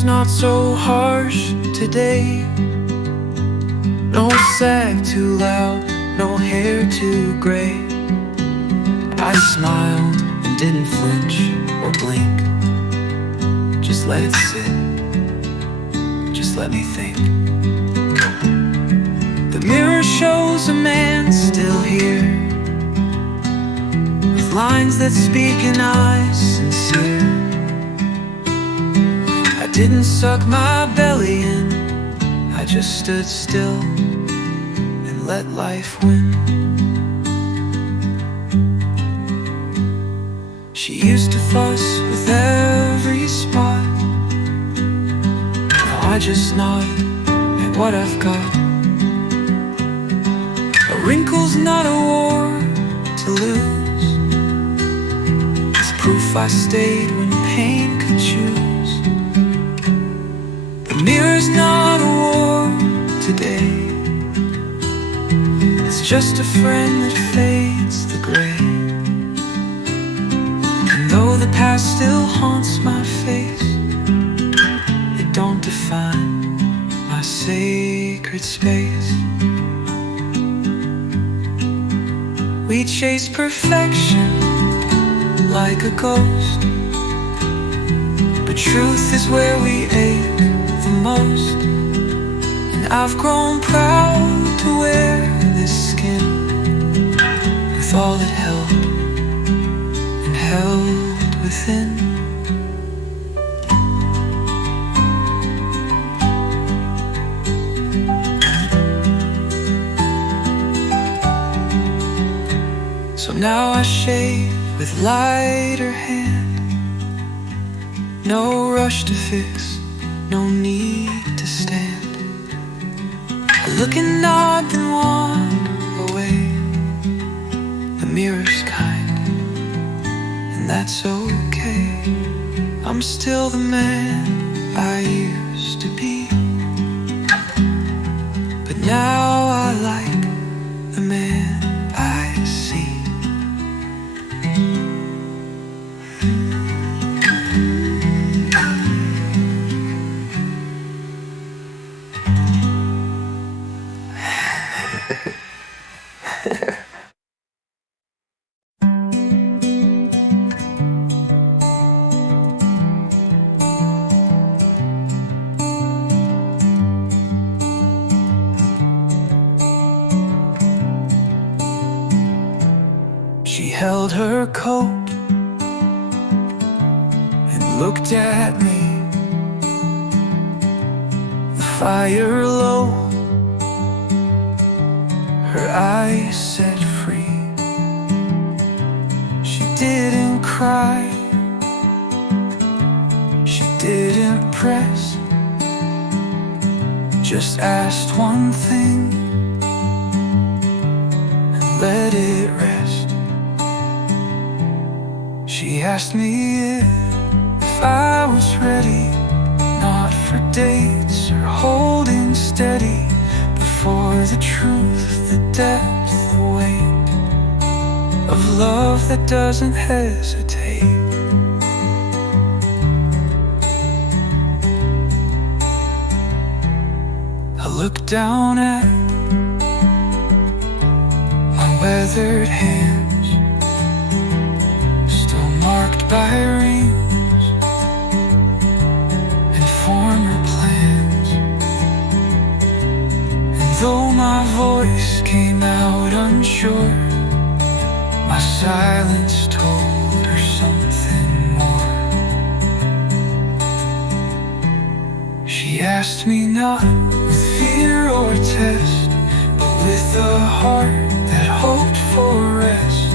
mirror's not so harsh today. No sag too loud, no hair too gray. I smiled and didn't flinch or blink. Just let it sit, just let me think. The mirror shows a man still here, with lines that speak and eyes sincere. I didn't suck my belly in, I just stood still and let life win. She used to fuss with every spot. Now I just nod at what I've got. A wrinkle's not a war to lose. It's proof I stayed when pain could choose. The mirror's not a war today. It's just a friend that fades the gray. Though the past still haunts my face, it don't define my sacred space. We chase perfection like a ghost, but truth is where we ache the most. And I've grown proud to wear this skin with all it held and held within. So now I shave with lighter hand. No rush to fix, no need to stand. I look and nod then walk away. The mirror's kind, and that's okay. I'm still the man I used to be, but now I like the man I see. She held her coat and looked at me, the fire low, her eyes set free. She didn't cry, she didn't press, just asked one thing and let it rest. She asked me if I was ready, not for dates or holding steady, but for the truth, the depth, the weight of love that doesn't hesitate. I looked down at my weathered hands, marked by rings and former plans. And though my voice came out unsure, my silence told her something more. She asked me not with fear or test, but with a heart that hoped for rest.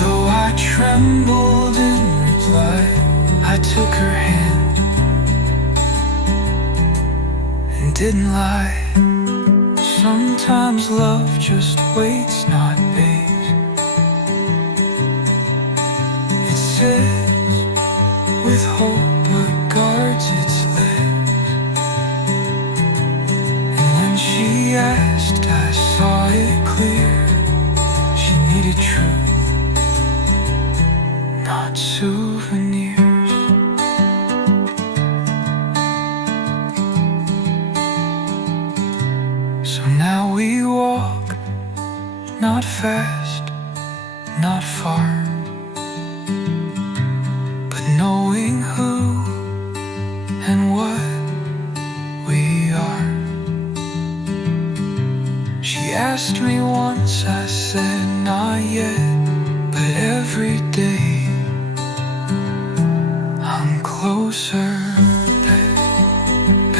Though I trembled in reply, I took her hand and didn't lie. Sometimes love just waits, not begs. It sits with hope but guards its legs. And when she asked, I saw it clear. She needed truth, not souvenirs. day. I'm closer, babe.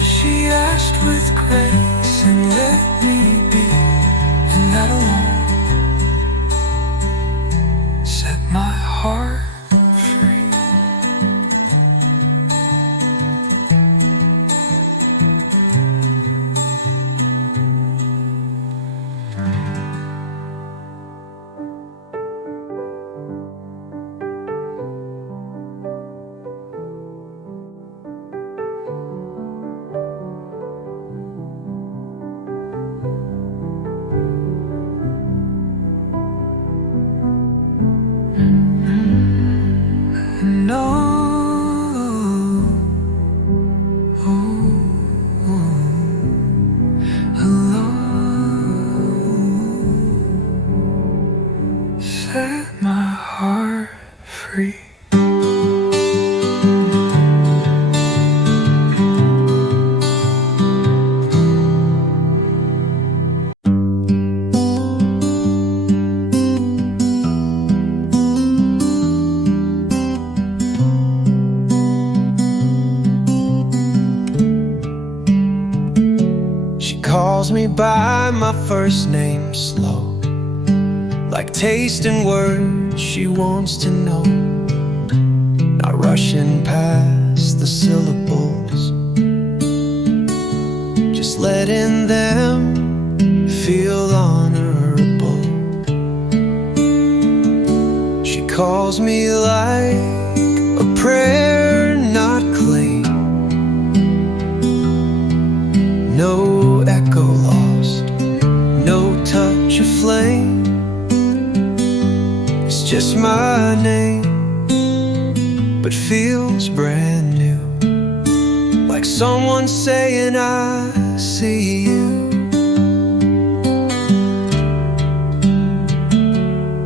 She asked with grace and let me be, and that alone set my heart free. No, alone set my heart free. Calls me by my first name slow, like tasting words she wants to know, not rushing past the syllables, just letting them feel honorable. She calls me like a prayer not claimed, no echo lost, no touch of flame. It's just my name, but feels brand new, like someone saying I see you.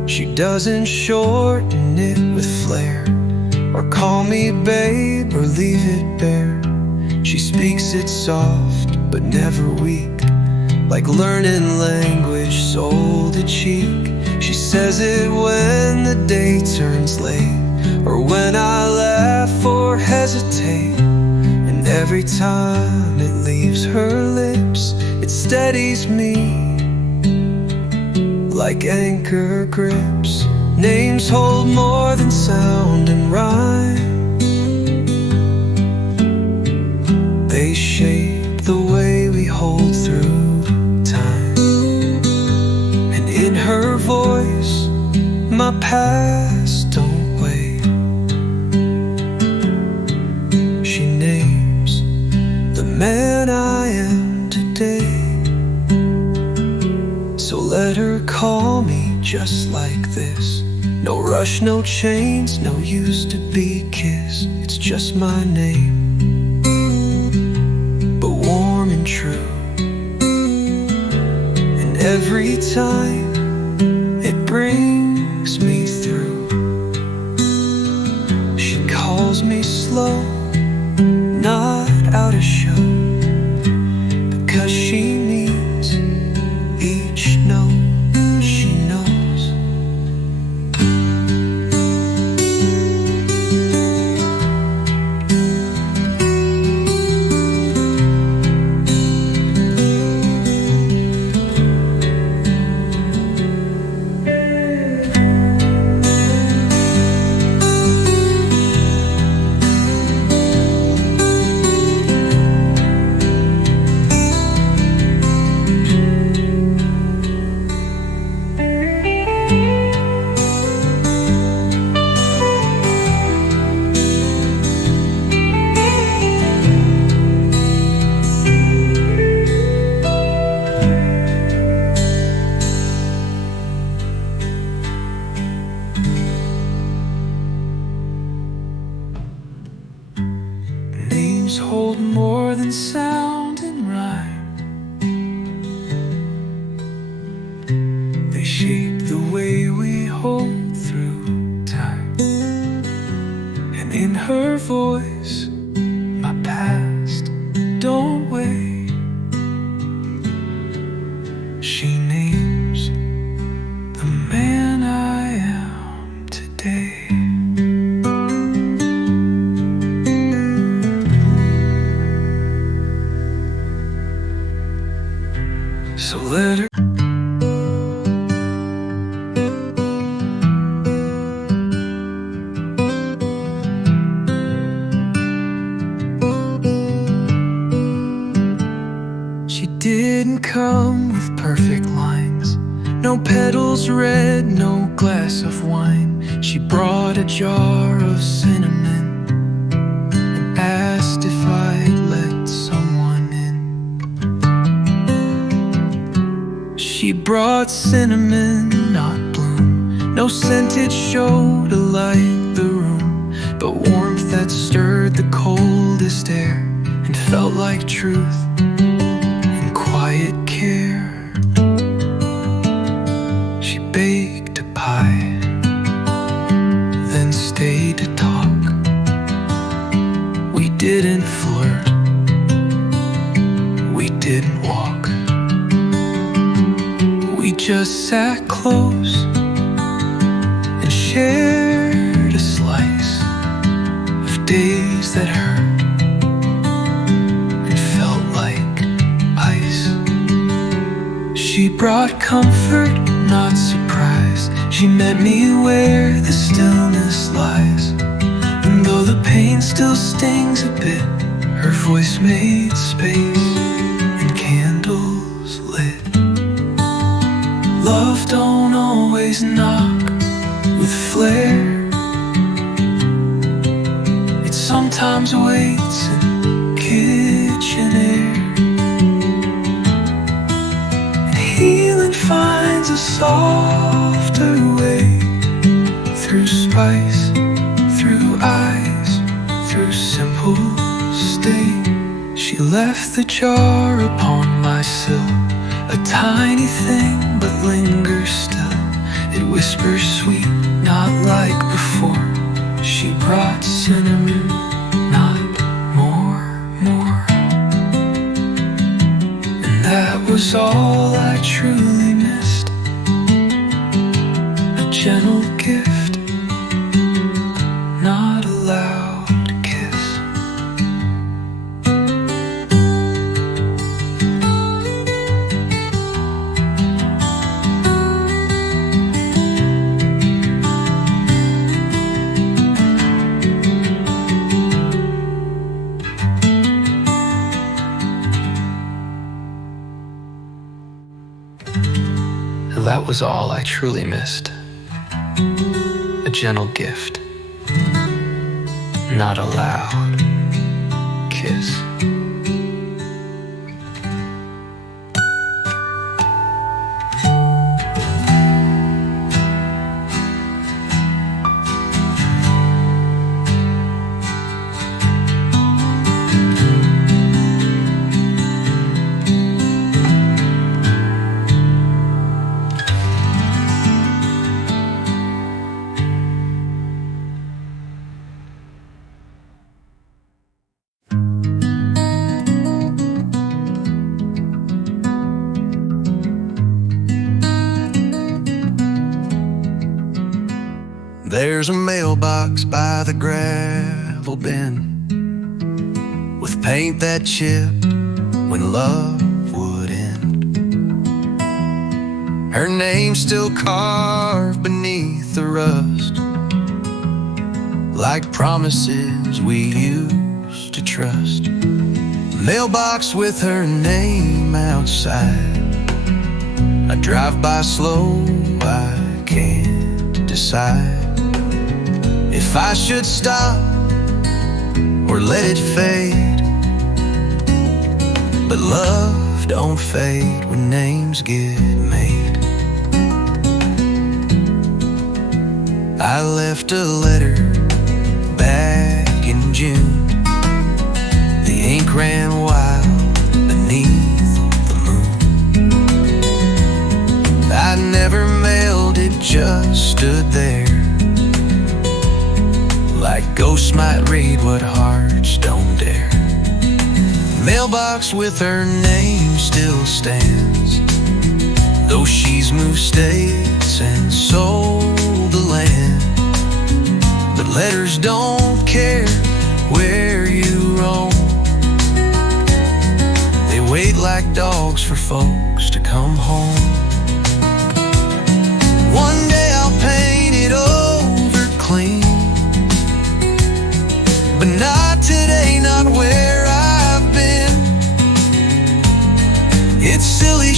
She doesn't shorten it with flair, or call me babe, or leave it bare. She speaks it soft but never weak, like learning language soul to cheek. She says it when the day turns late, or when I laugh or hesitate, and every time it leaves her lips, it steadies me like anchor grips. Names hold more than sound and rhyme, they shape the way we hold through time. And in her voice, my past don't wait. She names the man I am today. So let her call me just like this. No rush, no chains, no used to be kiss. It's just my name, warm and true, and every time it brings me through. She calls me slow, not out of show, because she needs each note she knows. Names hold more than sound and rhyme, they shape the way we hold through time. And in her voice, my past don't wait. She names come with perfect lines. No petals red, no glass of wine. She brought a jar of cinnamon and asked if I'd let someone in. She brought cinnamon, not bloom. No scented show to light the room, but warmth that stirred the coldest air and felt like truth and quiet care. She baked a pie, then stayed to talk. We didn't flirt, we didn't walk. We just sat close and shared a slice of days that hurt and felt like ice. She brought comfort, not surprise. She met me where the stillness lies. And though the pain still stings a bit, her voice made space and candles lit. Love don't always knock with flair. It sometimes waits in kitchen air. And healing finds a softer way, through spice, through eyes, through simple state. She left the jar upon my sill, a tiny thing but lingers still. It whispers sweet, not like before. She brought cinnamon, not more. And that was all I truly missed, a gentle gift, not a loud kiss. That was all I truly missed, a gentle gift, not a loud kiss. There's a mailbox by the gravel bin, with paint that chipped when love would end. Her name's still carved beneath the rust, like promises we used to trust. Mailbox with her name outside. I drive by slow, I can't decide if I should stop or let it fade. But love don't fade when names get made. I left a letter back in June. The ink ran wild beneath the moon. I never mailed it, just stood there, like ghosts might read what hearts don't dare. Mailbox with her name still stands, though she's moved states and sold the land. But letters don't care where you roam. They wait like dogs for folks to come home. One day I'll paint it over clean, but not today, not where I've been. It's silly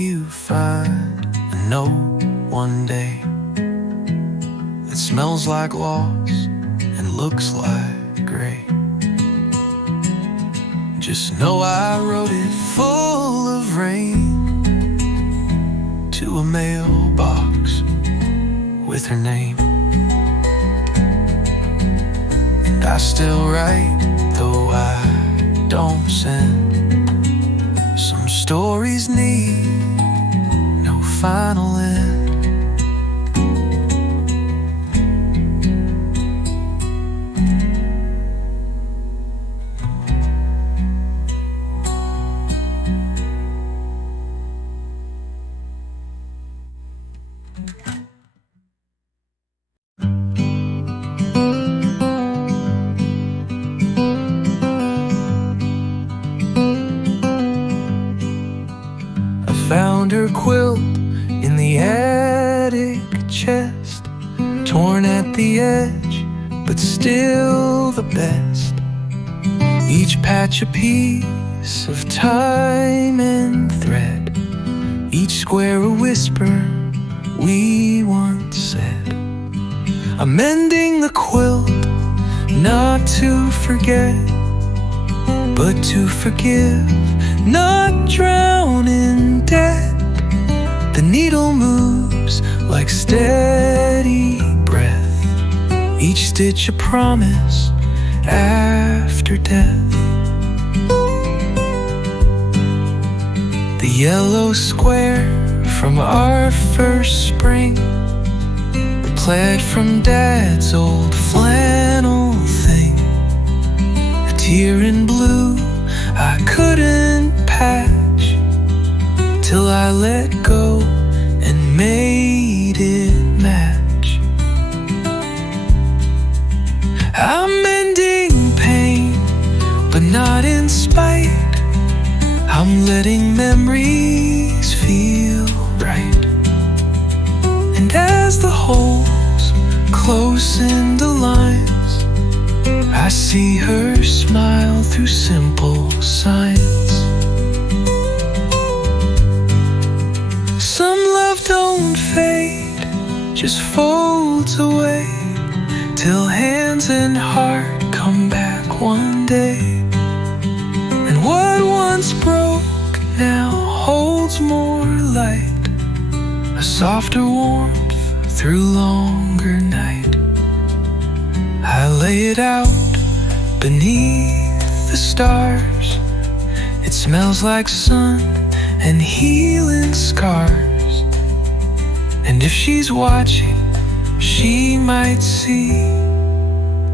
you find a note one day that smells like loss and looks like gray, just know I wrote it full of rain to a mailbox with her name. And I still write, though I don't send. Some stories need no final end. Found her quilt in the attic chest, torn at the edge, but still the best. Each patch a piece of time and thread, each square a whisper we once said. I'm mending the quilt, not to forget, but to forgive, not drown in debt. The needle moves like steady breath, each stitch a promise after death. The yellow square from our first spring, the plaid from Dad's old flannel thing, a tear in blue I couldn't patch till I let go and made it match. I'm mending pain, but not in spite. I'm letting memories feel right. And as the holes close into lines, I see her smile through simple signs. Some love don't fade, just folds away, till hands and heart come back one day. And what once broke now holds more light, a softer warmth through longer night. I lay it out beneath the stars, it smells like sun and healing scars. And if she's watching, she might see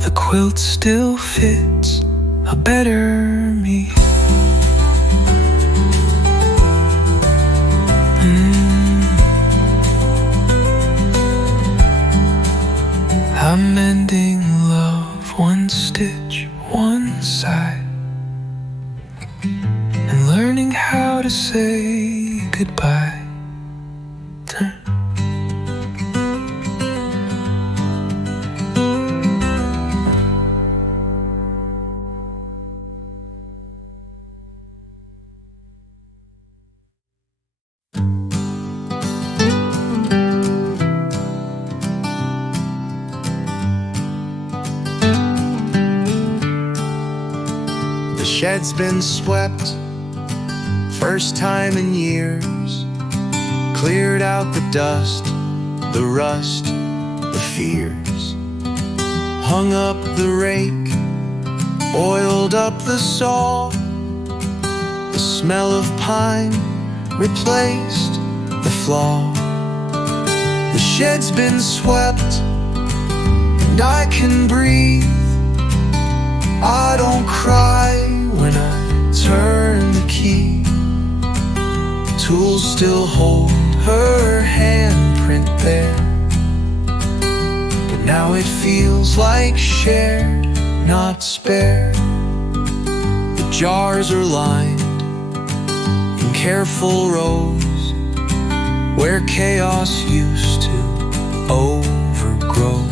the quilt still fits a better me. I'm mending love one stitch, one side, and learning how to say goodbye. The shed's been swept, first time in years. Cleared out the dust, the rust, the fears. Hung up the rake, oiled up the saw. The smell of pine replaced the flaw. The shed's been swept, and I can breathe. I don't cry when I turn the key. Tools still hold her handprint there, but now it feels like shared, not spared. The jars are lined in careful rows, where chaos used to overgrow.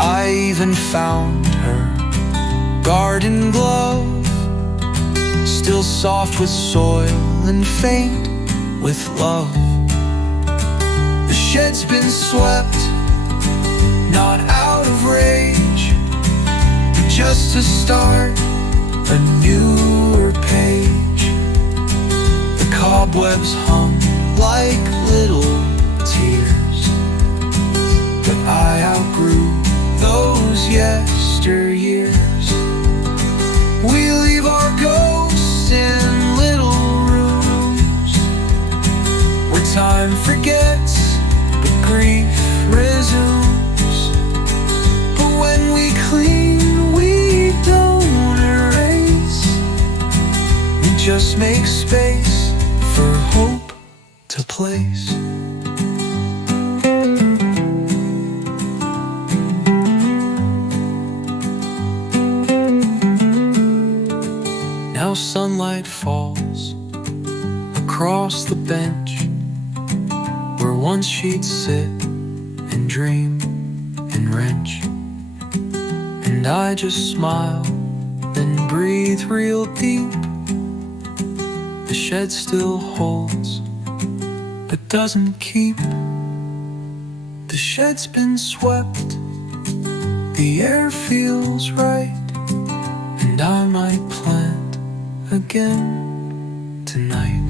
I even found her garden glove, still soft with soil and faint with love. The shed's been swept, not out of rage, but just to start a newer page. The cobwebs hung like little tears, but I outgrew those yesteryears. We leave our ghosts in little rooms where time forgets but grief resumes. But when we clean, we don't erase, we just make space for hope to place. Now sunlight falls across the bench where once she'd sit and dream and wrench. And I just smile and breathe real deep. The shed still holds but doesn't keep. The shed's been swept, the air feels right, and I might plant again tonight.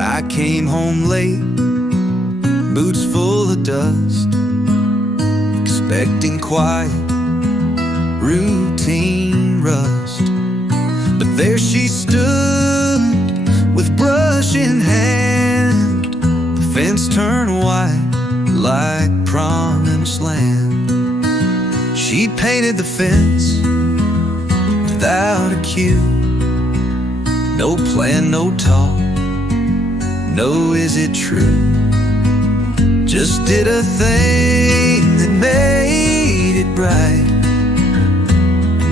I came home late, boots full of dust, expecting quiet, routine rust. But there she stood with brush in hand, the fence turned white like promised land. She painted the fence without a cue, no plan, no talk, no is it true. Just did a thing that made it bright,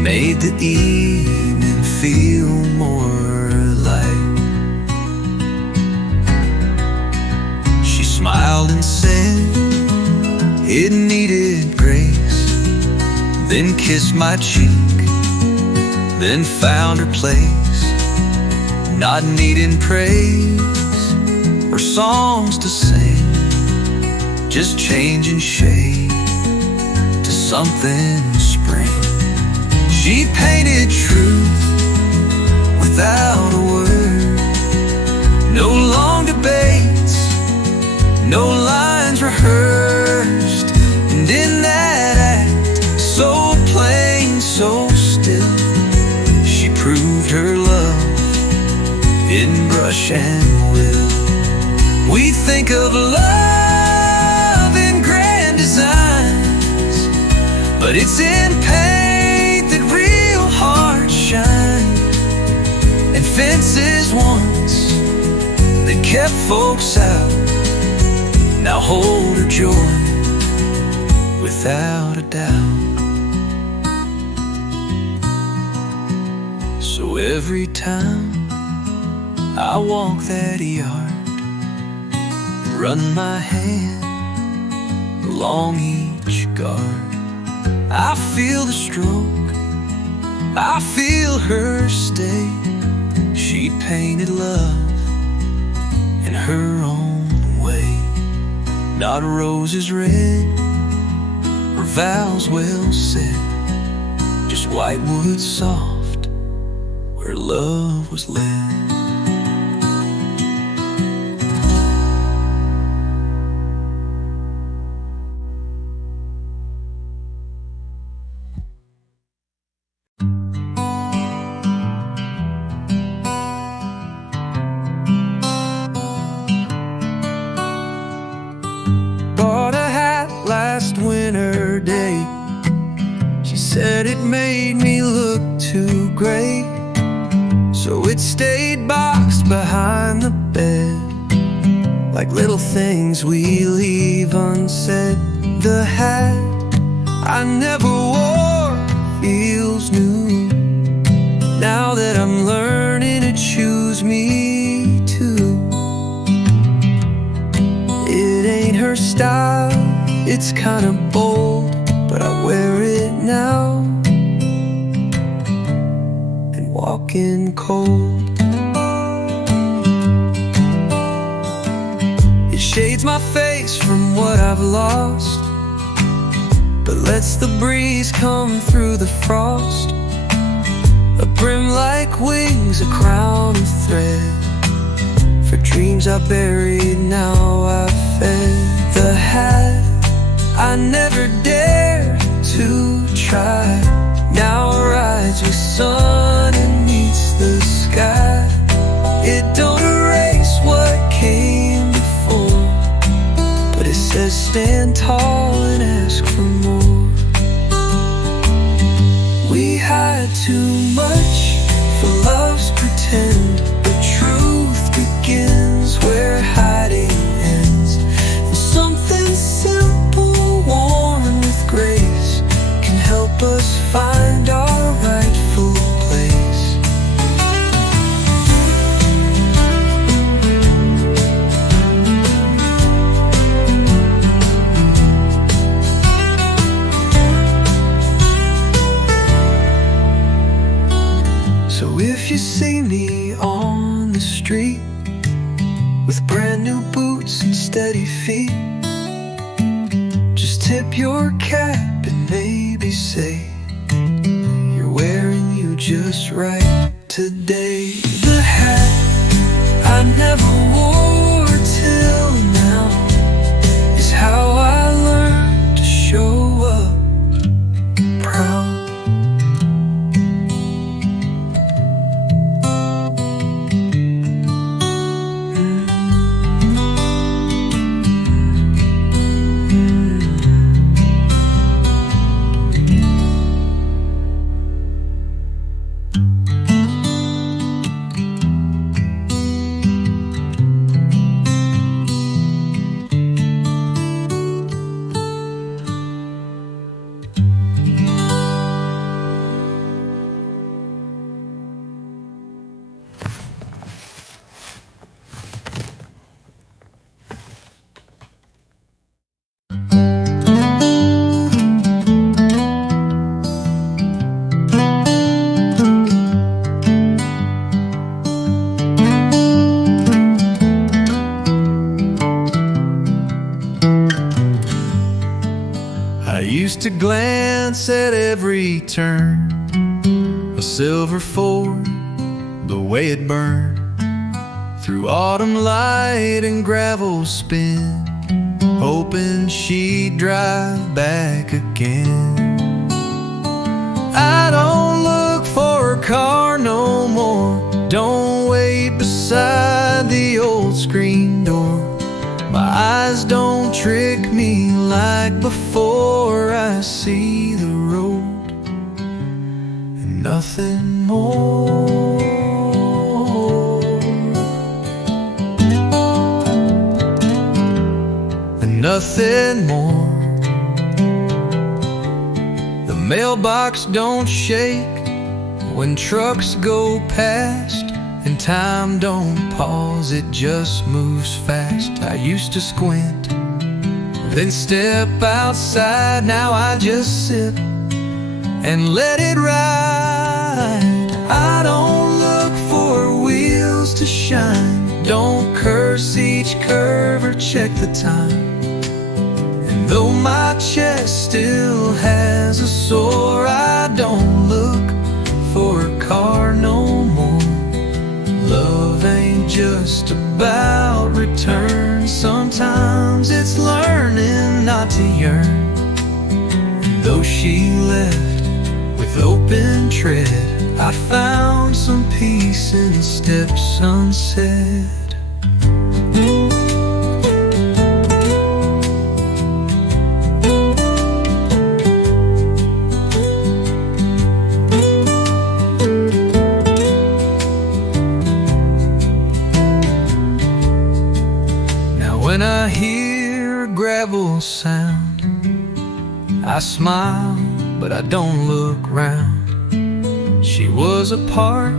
made the evening feel more light. She smiled and said it needed grace, then kissed my cheek, then found her place, not needing praise or songs to sing, just changing shade to something spring. She painted truth without a word, no long debates, no lines rehearsed. And in that act, so plain, so still, she proved her love in brush and will. We think of love in grand designs, but it's in paint that real hearts shine. And fences once that kept folks out now hold her joy without a doubt. So every time I walk that yard, run my hand along each guard, I feel the stroke, I feel her stay. She painted love in her own way, not roses red or vows well said, just white wood soft where love was led. Last winter day, she said it made me look too great, so it stayed boxed behind the bed, like little things we leave unsaid. The hat I never wore feels new, now that I'm learning to choose me too. It ain't her style, it's kinda bold, but I wear it now and walk in cold. It shades my face from what I've lost, but lets the breeze come through the frost. A brim like wings, a crown of thread, for dreams I buried, now I fed. The hat I never dared to try, now rides with sun and meets the sky. It don't erase what came before, but it says stand tall and ask for more. We hide too much for love's pretend, but truth begins where hiding ends. And something simple, worn with grace, can help us find our rightful place. So if you see me on the street with brand new boots and steady feet, just tip your cap and maybe say you're wearing you just right today. The hat I never wore till now is how I learned to show up proud. I used to glance at every turn, a silver Ford, the way it burned through autumn light and gravel spin, hoping she'd drive back again. I don't look for a car no more, don't wait beside the old screen door. My eyes don't trick me like before, I see the road and nothing more. And nothing more. The mailbox don't shake when trucks go past, and time don't pause, it just moves fast. I used to squint, then step outside, now I just sit and let it ride. I don't look for wheels to shine, don't curse each curve or check the time. And though my chest still has a sore, I don't look for a car no more. Love ain't just about return, sometimes it's learning not to yearn. And though she left with open tread, I found some peace in steps unsaid. when I hear a gravel sound, I smile, but I don't look round. She was a part,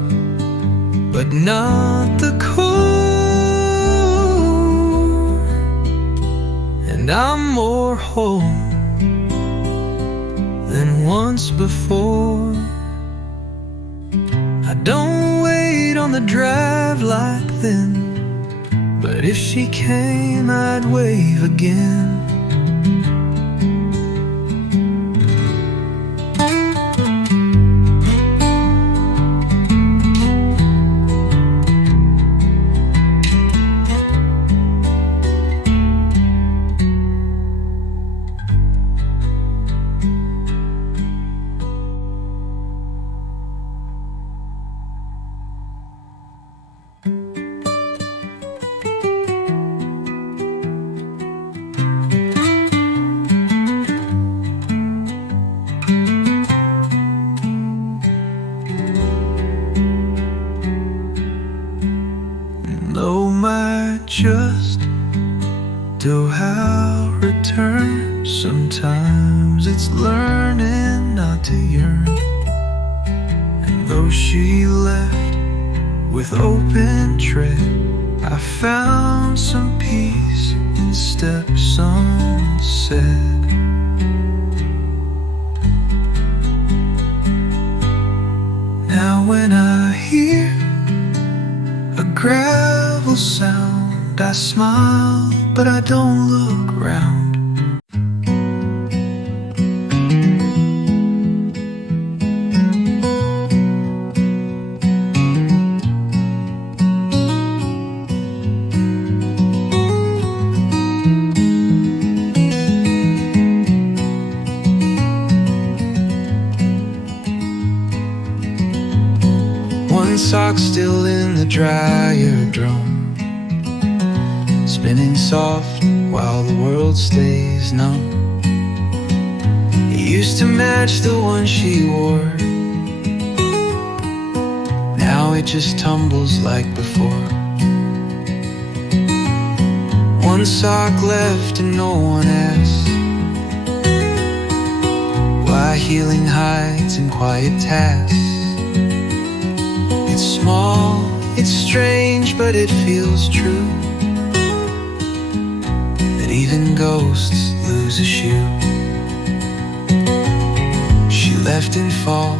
but not the core. And I'm more whole than once before. I don't wait on the drive like then, but if she came, I'd wave again. Though my just do how return, sometimes it's learning not to yearn. And though she left with open tread, I found some peace in steps unsaid. Now when I hear a gravel sound, I smile, but I don't look round. One sock still in the dryer drum, spinning soft while the world stays numb. It used to match the one she wore, now it just tumbles like before. One sock left and no one asked why healing hides in quiet tasks. It's small, it's strange, but it feels true that even ghosts lose a shoe. She left in fall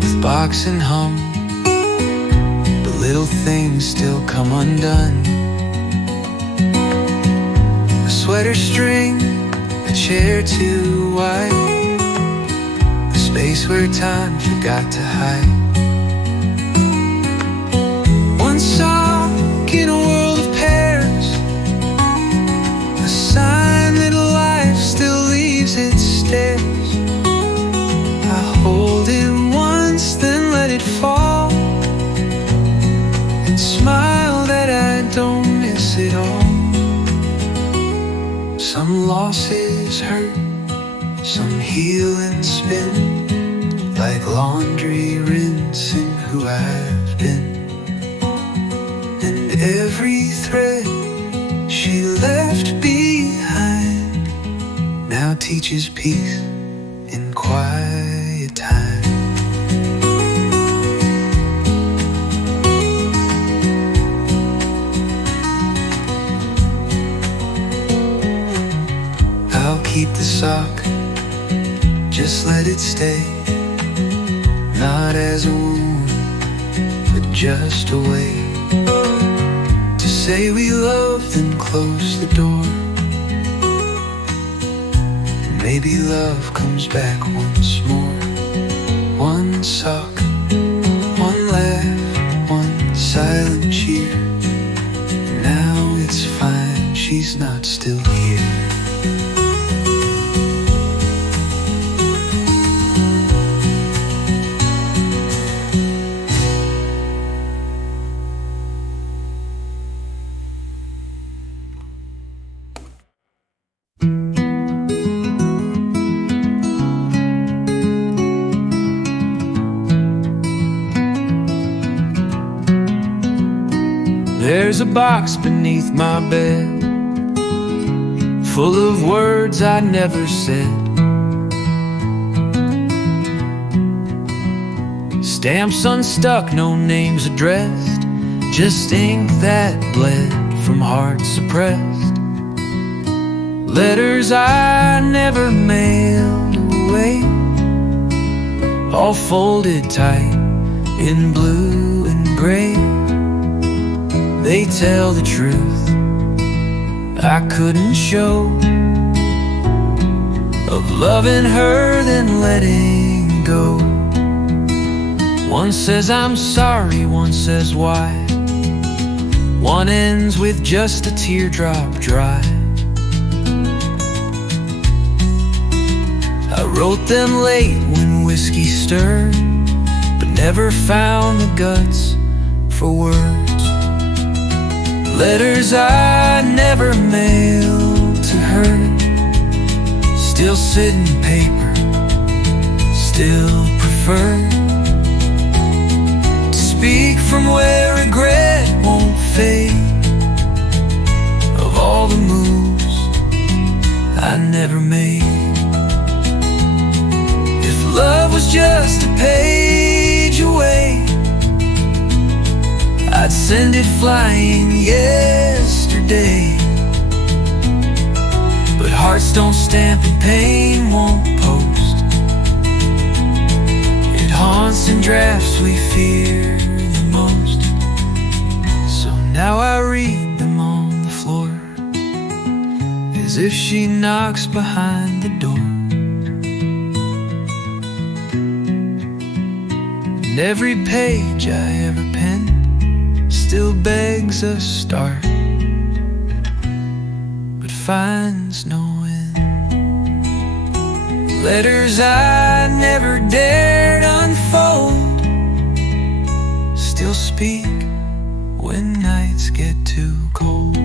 with box and hum, but little things still come undone. A sweater string, a chair too wide, a space where time forgot to hide. One sock in a world of pairs, a sign that life still leaves its stairs. I hold it once, then let it fall, and smile that I don't miss it all. Some losses hurt, some heal and spin, like laundry rinsing who I've been. And every thread she left behind now teaches peace in quiet time. I'll keep the sock, just let it stay, not as a wound, but just a way to say we loved and close the door. Maybe love comes back once more. One sock, one laugh, one silent cheer. Now it's fine, she's not still here. There's a box beneath my bed, full of words I never said. Stamps unstuck, no names addressed, just ink that bled from hearts suppressed. Letters I never mailed away, all folded tight in blue and gray. They tell the truth I couldn't show, of loving her then letting go. One says I'm sorry, one says why, one ends with just a teardrop dry. I wrote them late when whiskey stirred, but never found the guts for words. Letters I never mailed to her, still sit in paper, still prefer to speak from where regret won't fade, of all the moves I never made. If love was just a page away, I'd send it flying yesterday. But hearts don't stamp and pain won't post. It haunts in drafts we fear the most. So now I read them on the floor, as if she knocks behind the door. And every page I ever penned still begs a start, but finds no end. Letters I never dared unfold still speak when nights get too cold.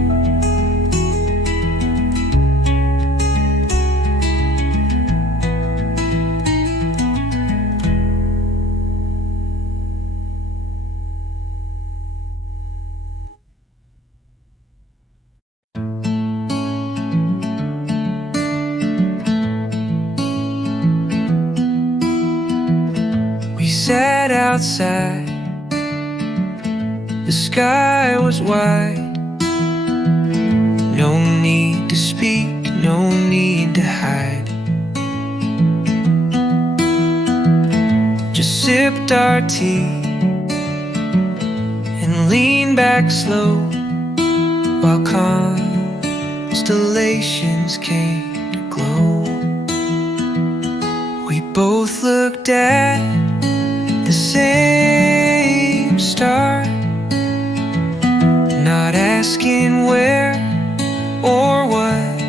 Sat outside, the sky was wide. No need to speak, no need to hide. Just sipped our tea and leaned back slow, while constellations came to glow. We both looked at the same star, not asking where or what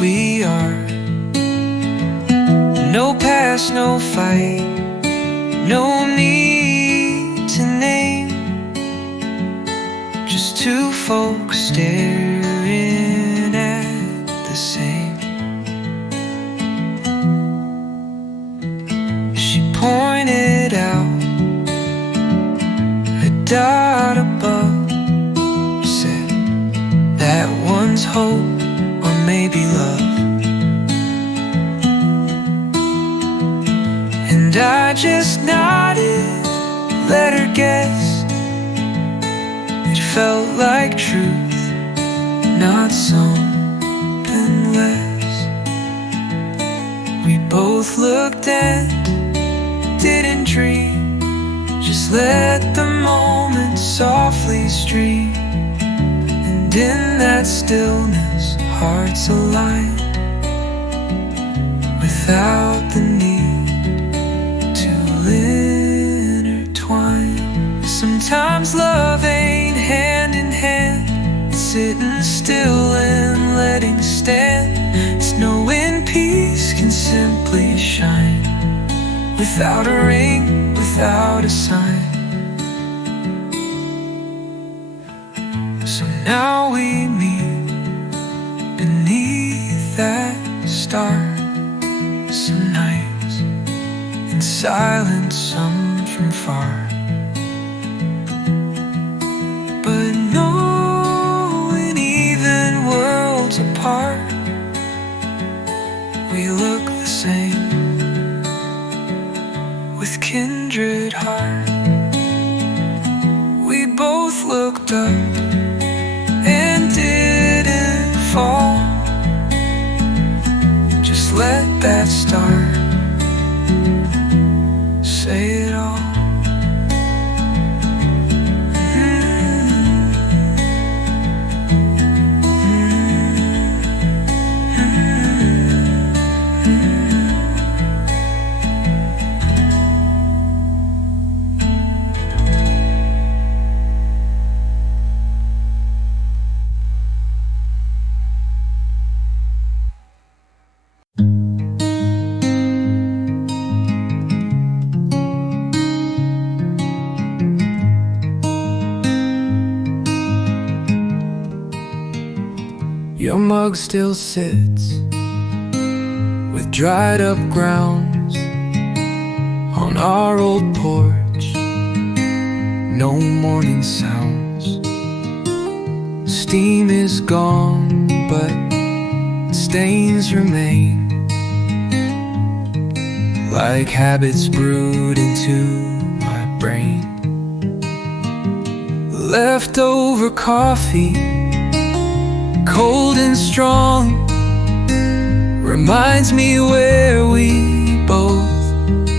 we are. No past, no fight, no need to name, just two folks staring at the same. She pointed out a dot above, said that one's hope or maybe love. And I just nodded, let her guess. It felt like truth, not something less. We both looked and didn't dream, just let the moment softly stream. And in that stillness, hearts aligned, without the need to intertwine. Sometimes love ain't hand in hand, it's sitting still and letting stand. It's knowing peace can simply shine, without a ring, without a sign. So now we meet beneath that star, some nights in silence, some from far. But no that start. Say it all. Your mug still sits with dried up grounds on our old porch. No morning sounds. Steam is gone, but stains remain, like habits brewed into my brain. Leftover coffee, cold and strong, reminds me where we both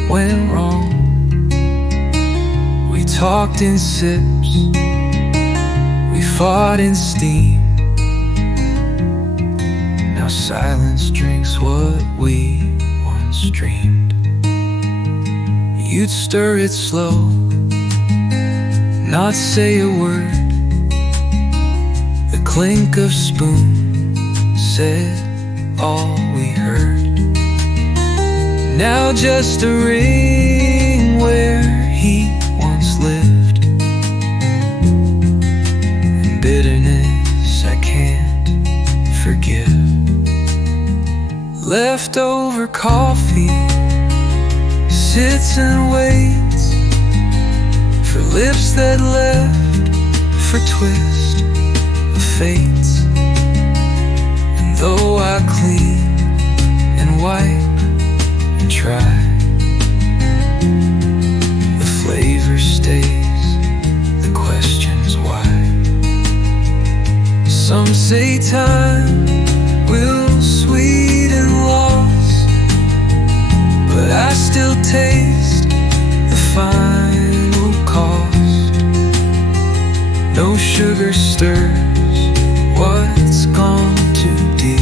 went wrong. We talked in sips, we fought in steam. Now silence drinks what we once dreamed. You'd stir it slow, not say a word. The clink of spoon said all we heard. Now just a ring where he once lived, and bitterness I can't forgive. Leftover coffee sits and waits for lips that left, for twist of fates. And though I clean and wipe and try, the flavor stays, the question's why. Some say time will sweeten loss, but I still taste the final cost. No sugar stirs what's gone too deep.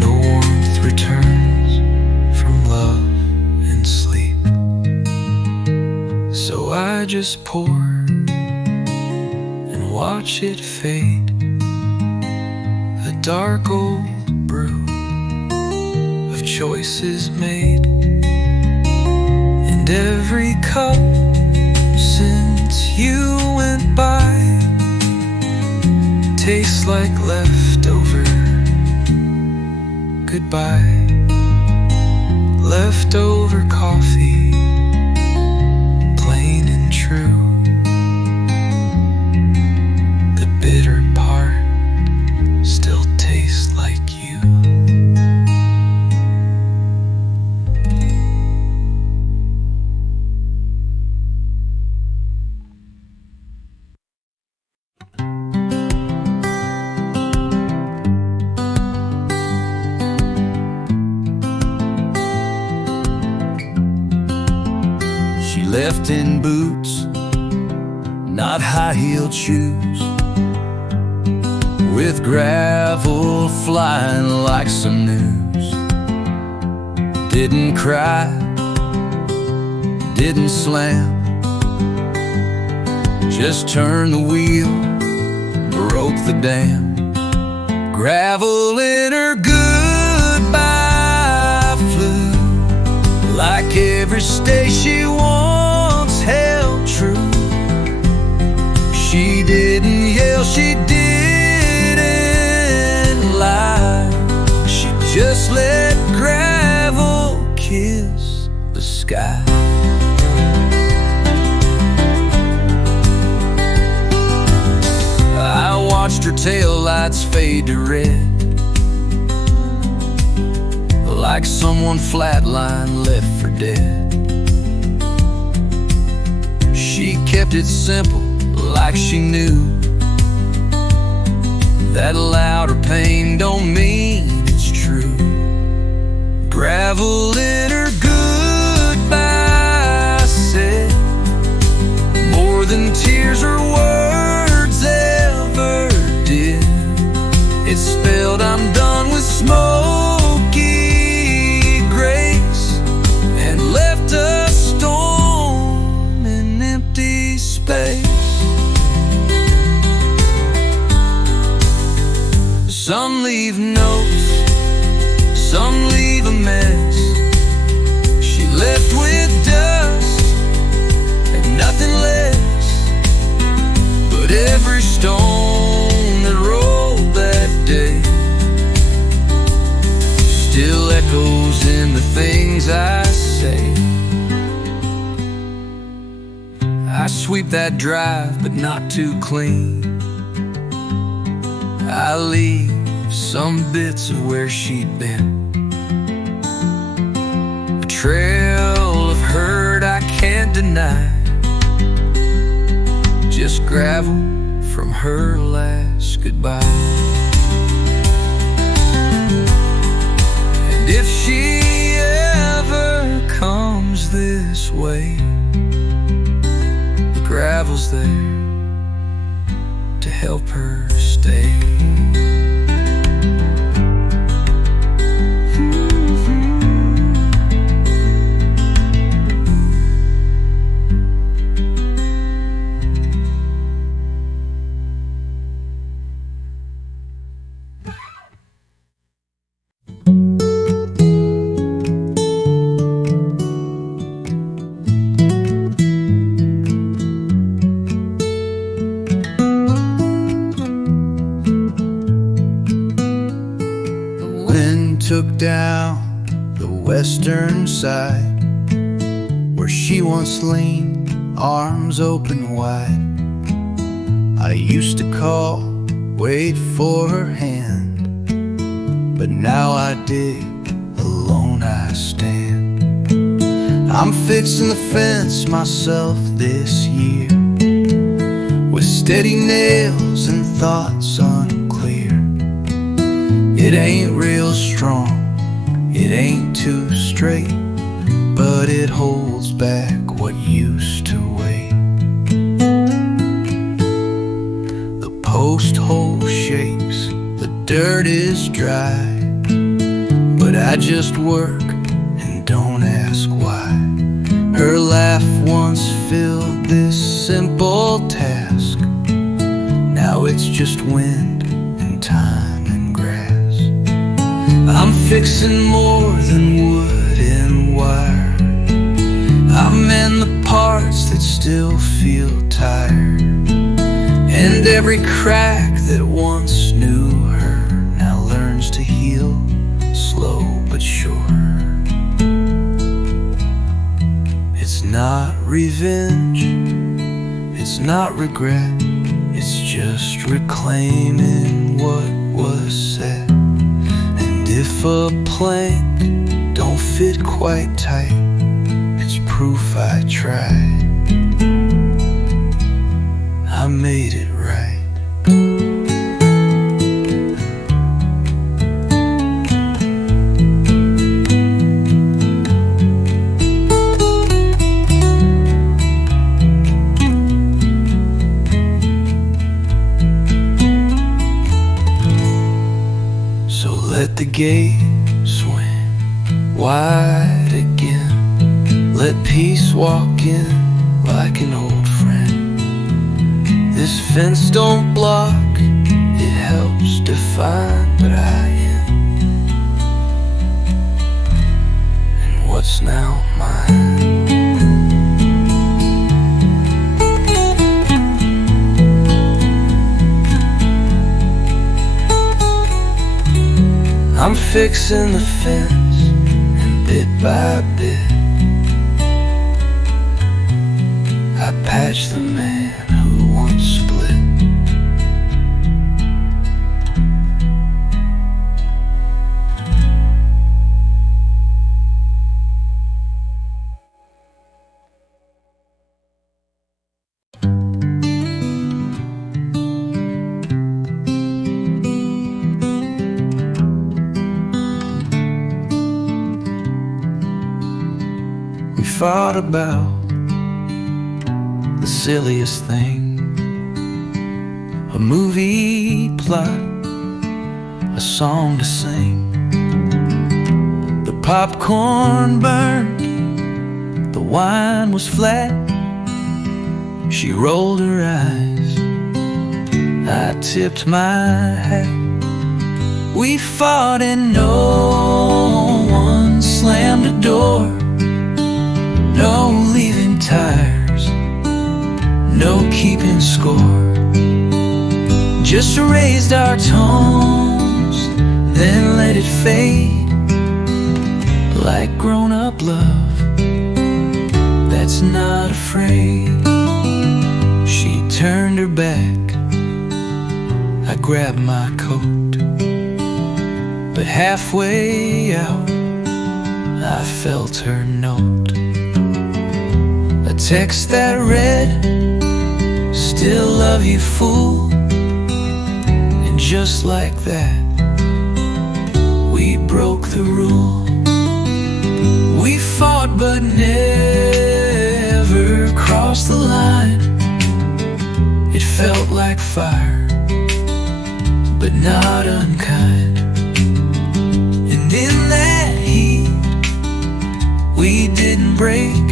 No warmth returns from love and sleep. So I just pour and watch it fade. A dark old brew of choices made, and every cup since you went by tastes like leftover goodbye. Leftover coffee, plain and true. The bitter part still tastes like you. She left in boots, not high-heeled shoes, with gravel flying like some news. Didn't cry, didn't slam, just turned the wheel, broke the dam. Gravel in her goodbye flew, like every stay she once held true. She didn't yell, she didn't lie, she just let gravel kiss the sky. I watched her taillights fade to red, like someone flatline left for dead. She kept it simple, like she knew that louder pain don't mean it's true. gravel in her goodbye said more than tears or words ever did. It spelled I'm done with smoky grace and left a storm in empty space. Some leave notes, some leave a mess. She left with dust and nothing less. But every stone that rolled that day still echoes in the things I say. I sweep that drive, but not too clean. I leave some bits of where she'd been, a trail of hurt I can't deny, just gravel from her last goodbye. And if she ever comes this way, the gravel's there to help her stay. Took down the western side where she once leaned, arms open wide. I used to call, wait for her hand, but now I dig, alone I stand. I'm fixing the fence myself this year, with steady nails and thoughts unclear. It ain't real strong, it ain't too straight, but it holds back what used to wait. The post hole shakes, the dirt is dry, but I just work and don't ask why. Her laugh once filled this simple task, now it's just wind and time. I'm fixing more than wood and wire. I mend the parts that still feel tired, and every crack that once knew her now learns to heal, slow but sure. It's not revenge, it's not regret, it's just reclaiming what was said. If a plank don't fit quite tight, it's proof I tried. I made it right. So let the gate swing wide again. Let peace walk in like an old friend. This fence don't block, it helps define what I am and what's now mine. I'm fixing the fence, and bit by bit I patch the man who once split. thought about the silliest thing. A movie plot, a song to sing. The popcorn burned, the wine was flat. She rolled her eyes, I tipped my hat. We fought and no one slammed a door. No leaving tires, no keeping score. Just raised our tones, then let it fade. Like grown-up love that's not afraid. She turned her back, I grabbed my coat. But halfway out, I felt her note. A text that read, "Still love you, fool." And just like that, we broke the rule. We fought but never crossed the line. It felt like fire, but not unkind. And in that heat, we didn't break,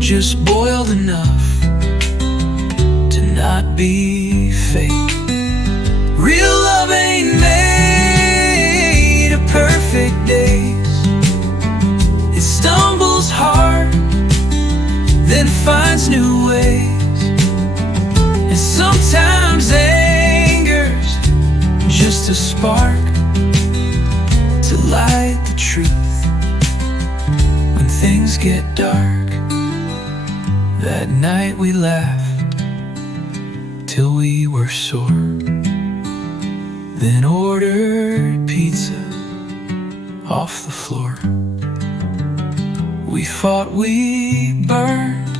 just boiled enough to not be fake. Real love ain't made of perfect days. It stumbles hard, then finds new ways. And sometimes anger's just a spark to light the truth when things get dark. That night we laughed till we were sore, then ordered pizza off the floor. We fought, we burned,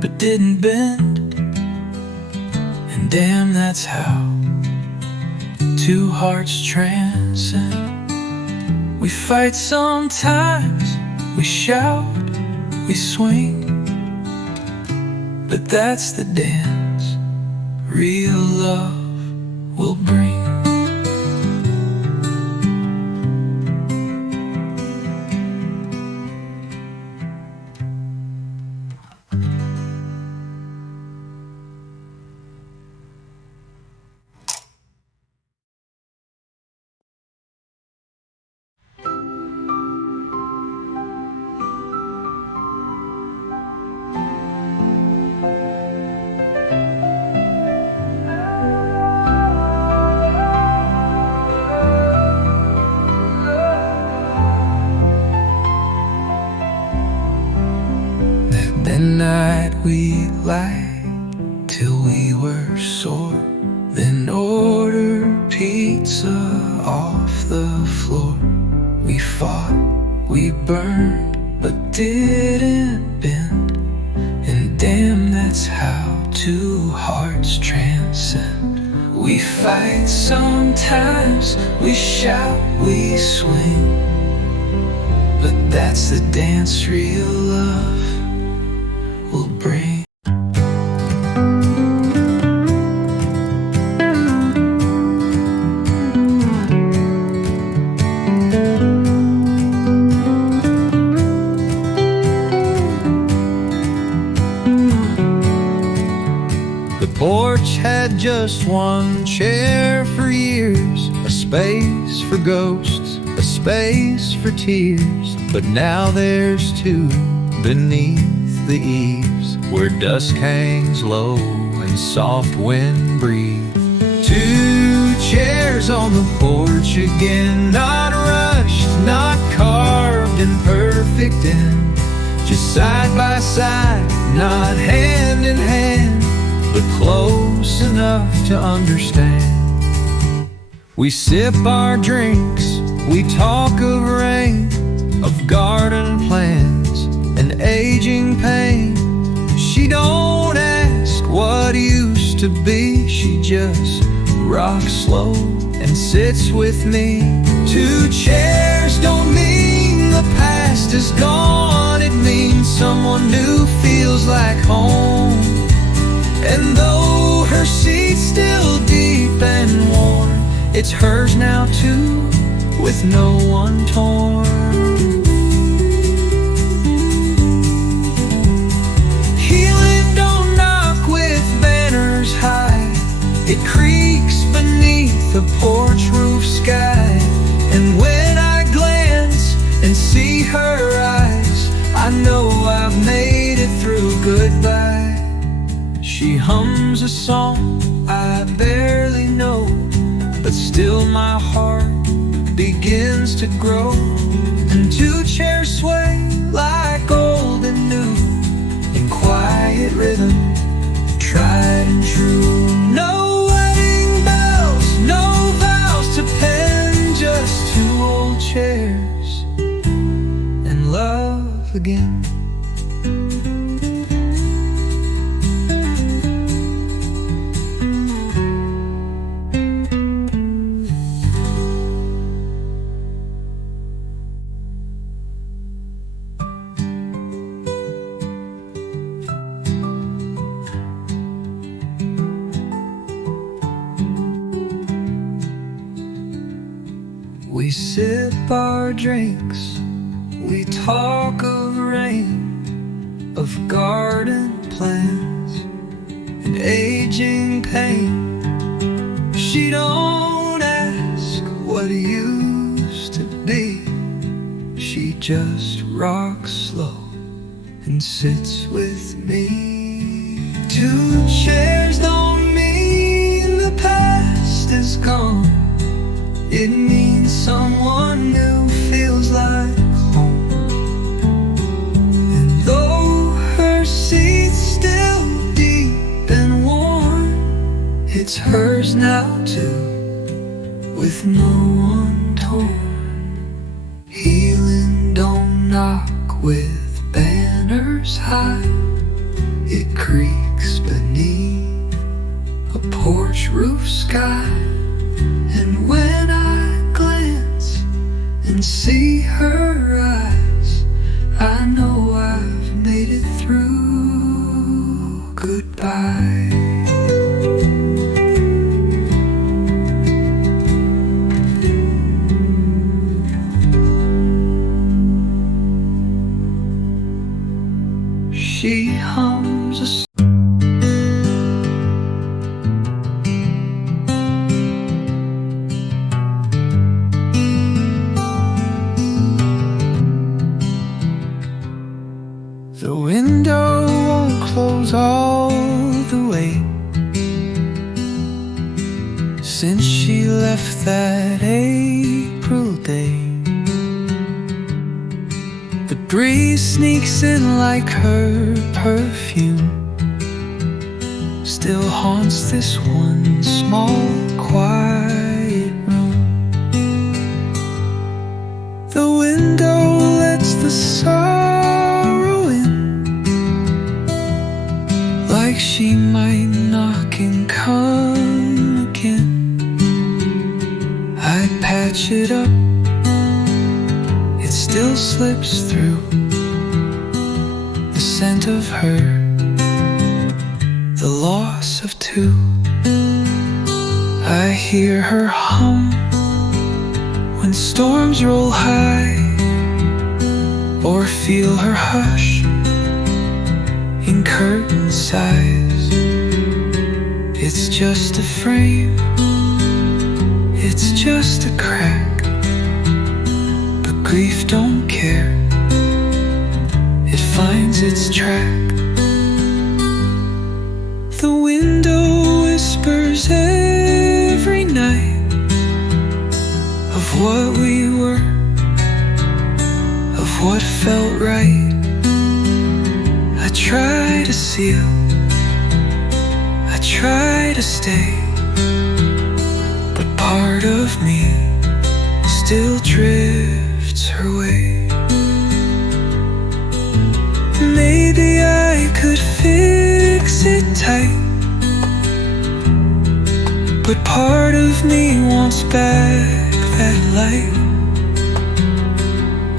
but didn't bend. And damn, that's how two hearts transcend. We fight sometimes, we shout, we swing, but that's the dance real love will bring. That night we lied till we were sore, then ordered pizza off the floor. We fought, we burned, but didn't bend. And damn, that's how two hearts transcend. We fight sometimes, we shout, we swing, but that's the dance real love will bring. The porch had just one chair for years, a space for ghosts, a space for tears. But now there's two beneath the eaves, where dusk hangs low and soft wind breathes. Two chairs on the porch again, not rushed, not carved in perfect end, just side by side, not hand in hand, but close enough to understand. We sip our drinks, we talk of rain, of garden plans and aging pain. She don't ask what used to be, she just rocks slow and sits with me. Two chairs don't mean the the past is gone, it means someone new feels like home. And though her seat's still deep and warm, it's hers now too, with no one torn. Healing don't knock with banners high, it creaks beneath the porch roof sky. And when I glance and see her eyes, I know I've made it through goodbye. She hums a song I barely know, but still my heart begins to grow. And two chairs sway like old and new, in quiet rhythm, tried and true. No wedding bells, no vows to pen, just two old chairs and love again. We sip our drinks, we talk of rain, of garden plans and aging pain. She don't ask what it used to be, she just rocks slow and sits with me. Two chairs don't mean the past is gone, it means someone new feels like home. And though her seat's still deep and warm, it's hers now too, with no one torn. Healing don't knock with banners high, it creaks beneath a porch roof sky. And when I glance and see her eyes, I know I've made it through goodbye. She hums a The window won't close all the way since she left that April day. The breeze sneaks in like her perfume, still haunts this one small quiet room. The window lets the sorrow in, like she might knock and come again. I patch it up, it still slips through. The scent of her, the loss of two. I hear her hum when storms roll high, or feel her hush in curtain size. It's just a frame, it's just a crack, but grief don't care, it finds its track. The window whispers every night of what we were, of what felt right. I try to seal, I try to stay, but part of me still drifts her way. Maybe I could fix it tight, but part of me wants back that light.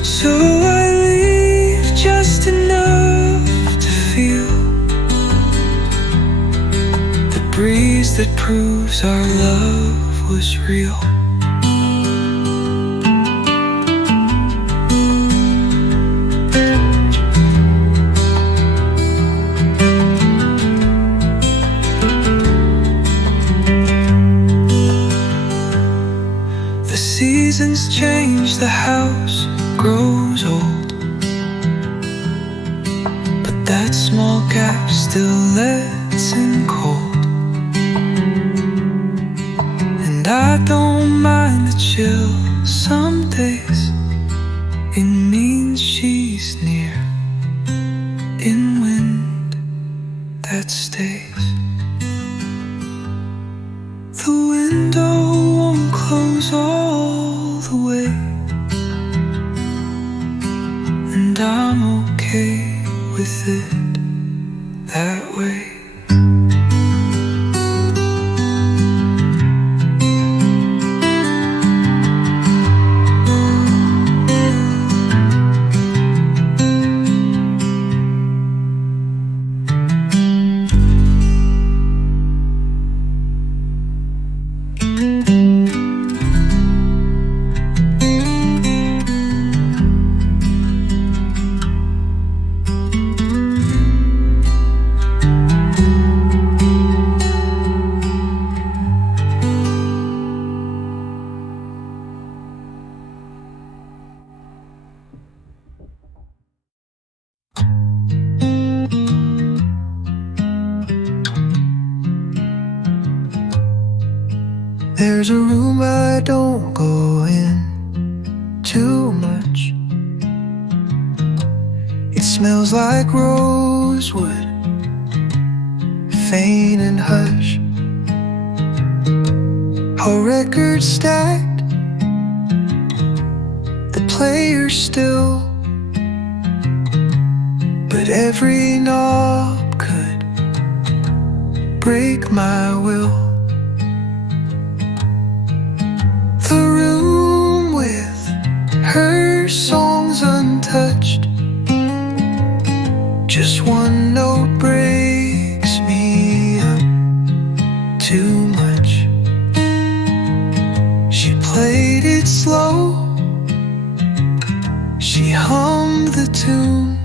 So I leave just enough to feel the breeze that proves our love was real. The seasons change, the house grows old, but that small gap still lets in cold. And I don't mind the chill some days. It means she's near, in wind that stays. The window won't close all the way, and I'm okay with it that way. There's a room I don't go in too much. It smells like rosewood, faint and hush. A record stacked, the player's still, but every knob could break my will. The room with her songs untouched, just one note breaks me up too much. She played it slow, she hummed the tune,